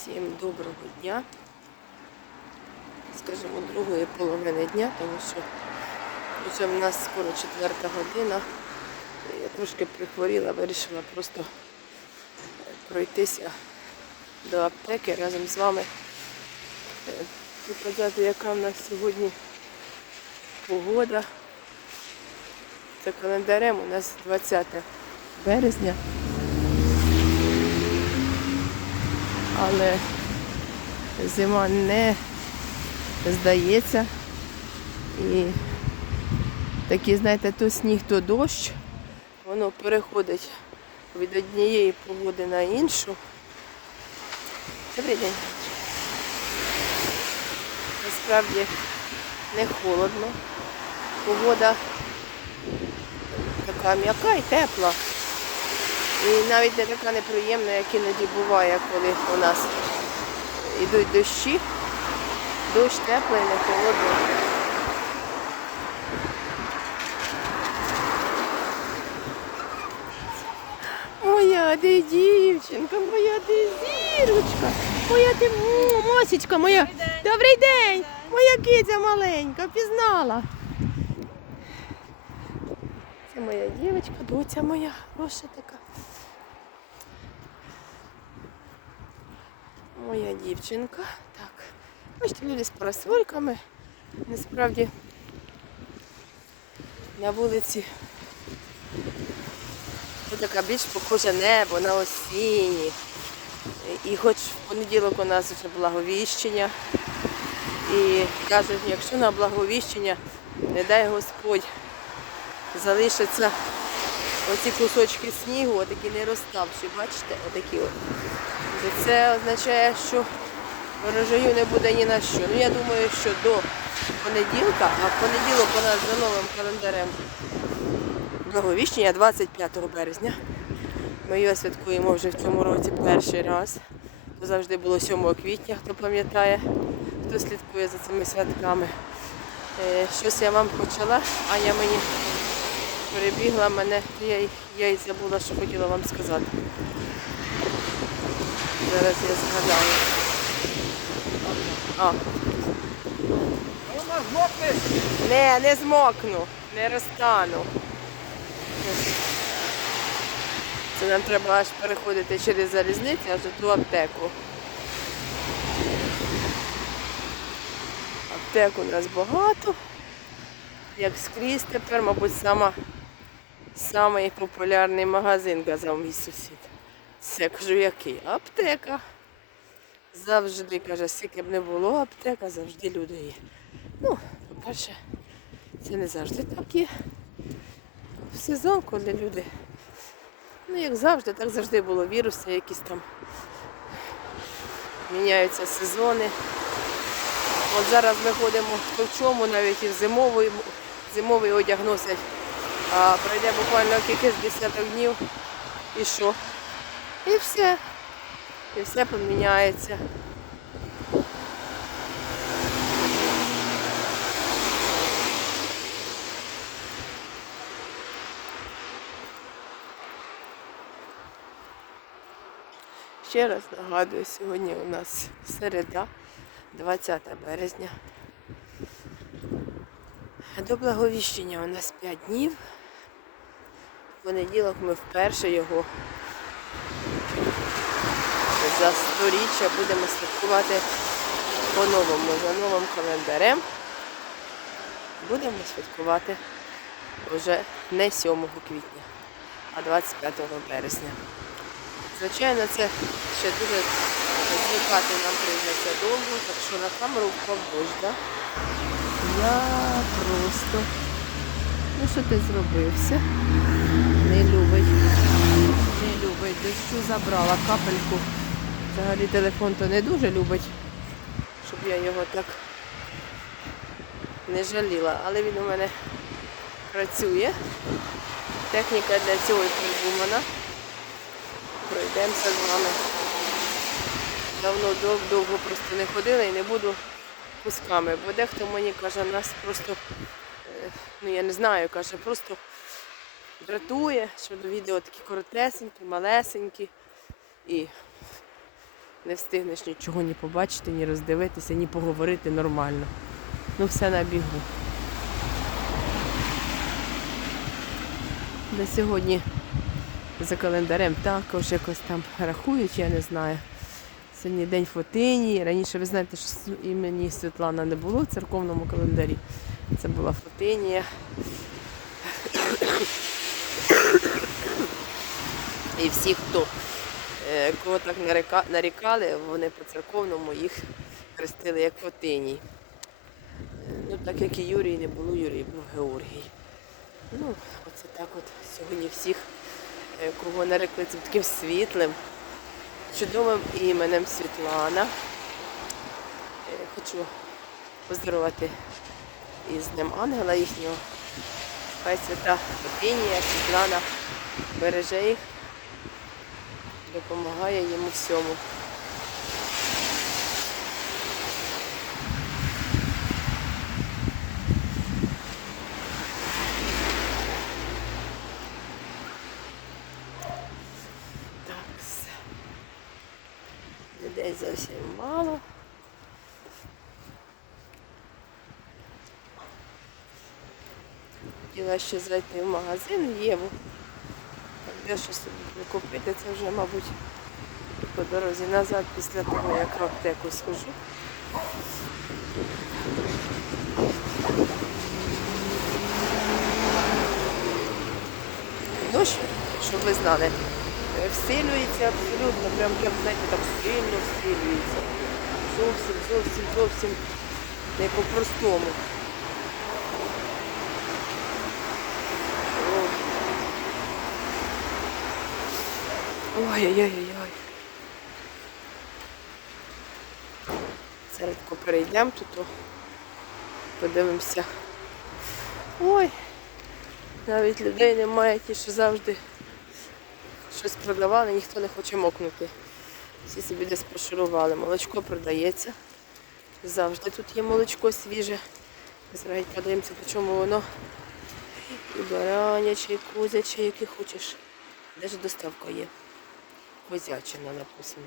Всім доброго дня. Скажімо, другої половини дня, тому що вже в нас скоро четверта година. Я трошки прихворіла, вирішила просто пройтися до аптеки разом з вами. Е, Показати, яка в нас сьогодні погода. За календарем у нас 20 березня. Але зима не здається. І такий, знаєте, то сніг, то дощ, воно переходить від однієї погоди на іншу. Добрий день. Насправді не холодно. Погода така м'яка і тепла. І навіть не така неприємна, як іноді буває, коли у нас йдуть дощі. Дощ теплий, не холодний. Моя ти дівчинка, моя ти зірочка, моя ти мосічка, моя. Добрий день! Моя киця маленька, пізнала. Моя дівчинка, доця моя, хороша така. Моя дівчинка. Так. Бачите, люди з парасольками. Насправді на вулиці така більш похоже небо на осінні. І хоч в понеділок у нас вже благовіщення. І кажуть, якщо на благовіщення, не дай Господь, залишаться оці кусочки снігу, отакі не розставші, бачите, отакі от. Це означає, що врожаю не буде ні на що. Ну я думаю, що до понеділка, а в понеділок у нас за новим календарем благовіщення 25 березня. Ми його святкуємо вже в цьому році перший раз. То завжди було 7 квітня, хто пам'ятає, хто слідкує за цими святками. Е, Щось я вам почала, Аня мені перебігла мене, я, я й забула, що хотіла вам сказати. Зараз я згадаю. А. Не, не змокну, не розтану. Це нам треба аж переходити через залізницю, аж у ту аптеку. Аптек у нас багато. Як скрізь тепер, мабуть, сама, самий популярний магазин, казав мій сусід. Це кажу, який? Аптека. Завжди, каже, скільки б не було аптека, завжди люди є. Ну, по-перше, це не завжди так є. В сезон, коли люди. Ну, як завжди, так завжди було віруси, якісь там міняються сезони. От зараз ми ходимо в чому, навіть і в зимовий, зимовий одяг носять. А пройде буквально якихось десяток днів. І що? І все. І все поміняється. Ще раз нагадую, сьогодні у нас середа, 20 березня. До благовіщення у нас 5 днів. Понеділок ми вперше його за сторіччя будемо святкувати по-новому, за новим календарем. Будемо святкувати вже не 7 квітня, а 25 березня. Звичайно, це ще дуже звикати нам прийдеться довго, так що на камеру дощ. Я просто. Ну що ти зробився? Не любить. Не любить. Дощу забрала капельку. Взагалі телефон то не дуже любить, щоб я його так не жаліла. Але він у мене працює. Техніка для цього придумана. Пройдемося з вами. Давно дов- довго просто не ходила і не буду кусками. Бо дехто мені каже, нас просто, е, ну я не знаю, каже, просто дратує, що відео такі коротесенькі, малесенькі. І не встигнеш нічого ні побачити, ні роздивитися, ні поговорити нормально. Ну все на бігу. На сьогодні за календарем також якось там рахують, я не знаю. Сьогодні день Фотинії. Раніше ви знаєте, що імені Світлана не було в церковному календарі. Це була Фотинія. І всі, хто е, кого так нарікали, вони по церковному їх хрестили як Фотиній. Е, Ну, так як і Юрій не було, Юрій був Георгій. Ну, оце так от сьогодні всіх, е, кого нарекли цим таким світлим, чудовим іменем Світлана. Е, Хочу поздоровити із Днем Ангела їхнього. Хай свята Фотинія, Світлана береже їх, допомагає йому всьому. Так, все. Людей зовсім мало. Хотіла ще зайти в магазин Єву. Де щось собі купити, це вже, мабуть, по дорозі назад після того, як в аптеку схожу. Дощ, щоб ви знали, е, всилюється абсолютно, прям, прям знаєте, так сильно всилюється. Зовсім, зовсім, зовсім не по-простому. Ой-ой-ой-ой. Зараз перейдемо тут, подивимося. Ой, навіть людей немає, ті, що завжди щось продавали, ніхто не хоче мокнути. Всі собі десь пошурували. Молочко продається. Завжди тут є молочко свіже. Зараз подивимося, по чому воно. І бараняче, і козяче, яке хочеш. Де ж доставка є? Козячина написано.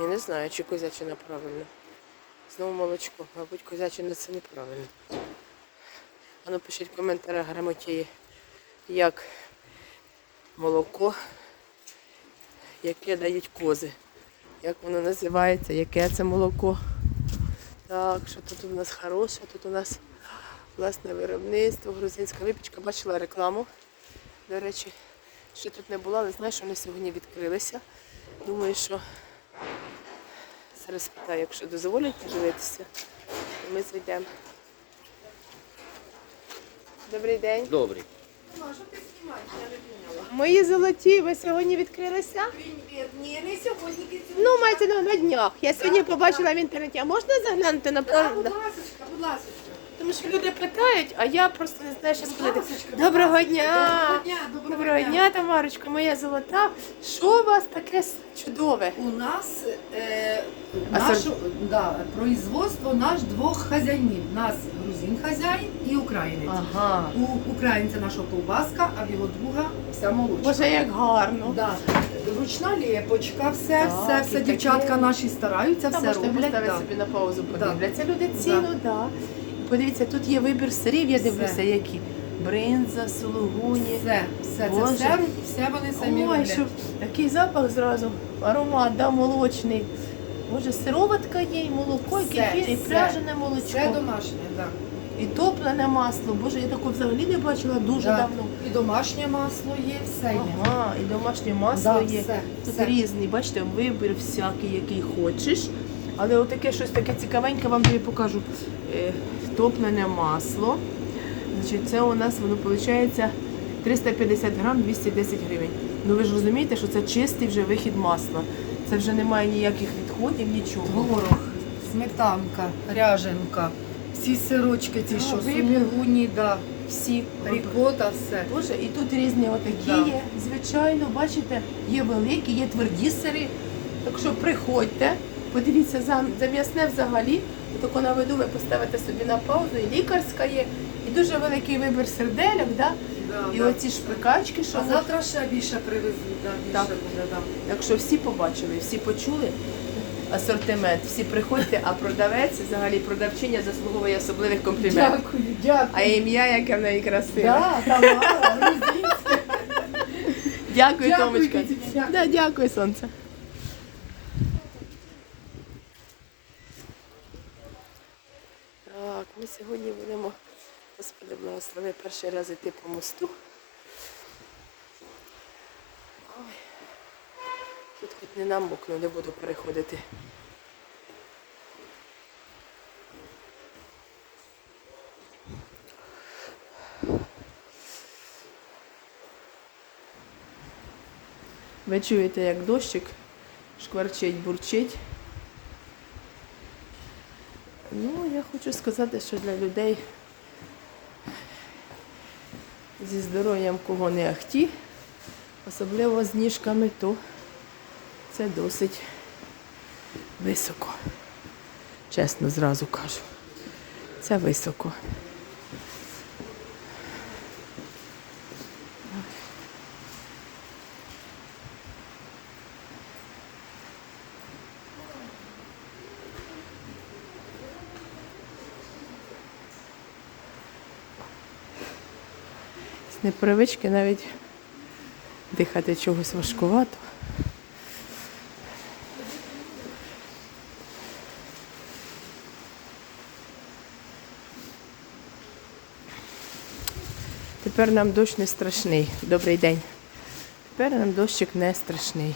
Я не знаю, чи козячина правильно. Знову молочко. Мабуть, козячина це неправильно. А ну пишіть в коментарях грамотії, як молоко, яке дають кози. Як воно називається, яке це молоко. Так, що тут у нас хороше, тут у нас власне виробництво, грузинська випічка. Бачила рекламу. До речі, ще тут не була, але знаю, що вони сьогодні відкрилися. Думаю, що зараз питаю, якщо дозволять подивитися, то ми зайдемо. Добрий день. Добрий. Мої золоті, ви сьогодні відкрилися? Ні, не сьогодні. Ну, мається на, на днях. Я сьогодні побачила в інтернеті, а можна заглянути на Так, правду? будь ласочка, будь ласочка. Тому що люди питають, а я просто не знаю, що сказати. Доброго дня! Доброго дня, Тамарочка, моя золота. Що у вас таке чудове? У нас е, А наше сор- да, производство наш двох хазяїнів. Нас грузин хазяїн і українець. Ага. У українця наша ковбаска, а в його друга вся молочка. Боже, як гарно. Да. Ручна лєпочка, все, Так, все, і все таке. дівчатка наші стараються, Та все можете роблять. поставити да. собі на паузу, подивляться люди ціну, да. Подивіться, тут є вибір сирів, я дивлюся, які. Бринза, сулугуні. Все, все, Боже. це все, все вони самі Ой, роблять. що такий запах зразу, аромат, да, молочний. Боже, сироватка є, і молоко, і Все, кефір, і все. пляжене молочко, Все домашнє, так. і топлене масло. Боже, я такого взагалі не бачила дуже Да. давно. І домашнє масло є, все є. Ага, і домашнє масло Да, є. все, Тут все. різний, бачите, вибір всякий, який хочеш. Але отаке щось таке цікавеньке вам тобі покажу. Е, Топлене масло. Значить, це у нас воно виходить 350 грам 210 гривень. Ну ви ж розумієте, що це чистий вже вихід масла. Це вже немає ніяких відходів, нічого. Творог, сметанка, ряженка, всі сирочки ці, що вибір. да, Всі. рікота, все. Боже, і тут різні отакі Да. є. Звичайно, бачите, є великі, є тверді сири. Так що приходьте, подивіться за, м'ясне взагалі. Тако на виду ви поставите собі на паузу, і лікарська є, і дуже великий вибір серделек, да? і оці шпикачки, що А завтра ще більше привезуть, да, більше Так. буде, да. Так що всі побачили, всі почули асортимент, всі приходьте, а продавець, взагалі продавчиня заслуговує особливих компліментів. Дякую, дякую. А ім'я, яке в неї красиве. Да, Тамара, грузинська. Дякую, Дякую, Томочка. Дякую. Да, дякую, сонце. Так, ми сьогодні будемо, Господи, благослови, перший раз йти по мосту. Ой. Тут хоч не намокну, не буду переходити. Ви чуєте, як дощик шкварчить, бурчить. Ну, хочу сказати, що для людей зі здоров'ям кого не ахті, особливо з ніжками, то це досить високо. Чесно зразу кажу. Це високо. Непривички навіть дихати чогось важкувато. Тепер нам дощ не страшний. Добрий день. Тепер нам дощик не страшний.